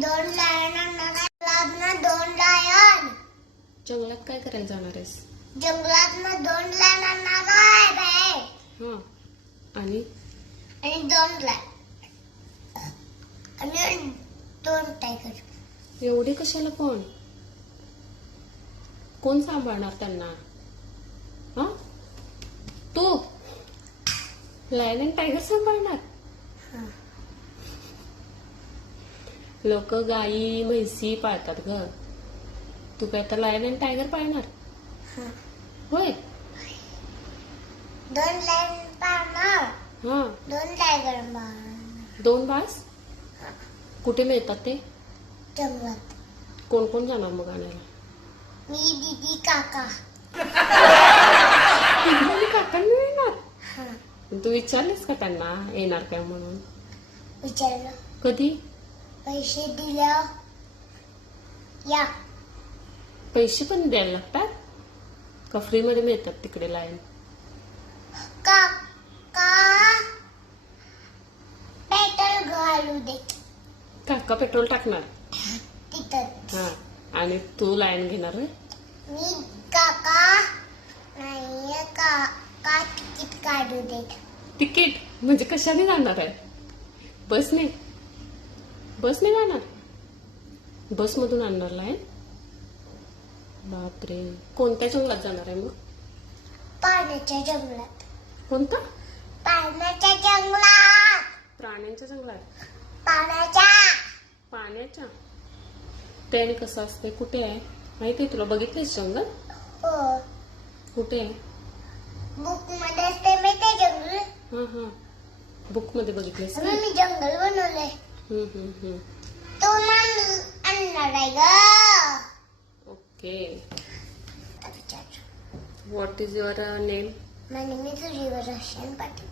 दोन लायन आणणार आहे जंगलात दोन लायन. जंगलात काय करायला जाणार आहेस? जंगलात दोन लायन आणणार आहे बे. हा. आणि? आणि दोन लायन आणि दोन टायगर एवढे कशाला पण कोण सांभाळणार त्यांना? हा? तू? लायन टायगर सांभाळणार? लोक गाई म्हैसी पाळतात ग. तू काय तर लायन अँड टायगर पाळणार? होय. दोन लाईन पाळणार. हा. दोन टायगर मारणार दोन बास? कुठे मिळतात ते? जंगलात. कोण कोण जाणार मग आणायला? मी दीदी काका. आणि काकांना येणार? हा. तू विचारलीस का त्यांना येणार काय म्हणून? विचारलं. कधी? पैसे दिल्या या. पैसे पण द्यायला लागतात? का फ्रीमध्ये मिळतात तिकडे लाईन काका पेट्रोल घालू दे. काका पेट्रोल टाकणार? तिथं हा. आणि तू लाईन घेणार होय? मी काका नाही काका तिकीट काढू देत तिकीट? म्हणजे कशाने जाणार आहे? बसने? बसने जाणार? बसमधून आणणार लाईन बापरे. कोणत्या जंगलात जाणार आहे मग? पाण्याच्या जंगलात. कोणतं? पाण्याच्या जंगलात. प्राण्यांच्या जंगलात? पाण्याच्या. पाण्याच्या? ते आणि कसं असते? कुठे आहे? माहिती आहे तुला? बघितलंयस जंगल? हो. कुठे आहे? बुकमध्ये असते मी ते जंगल? हा हा. बुकमध्ये ना? मी जंगल बनवलंय. हम्म, हम्म, हम्म. तो मान आणणार आहे ग okay what is your name म्हणजे मी तुझीवर रशियन पाटील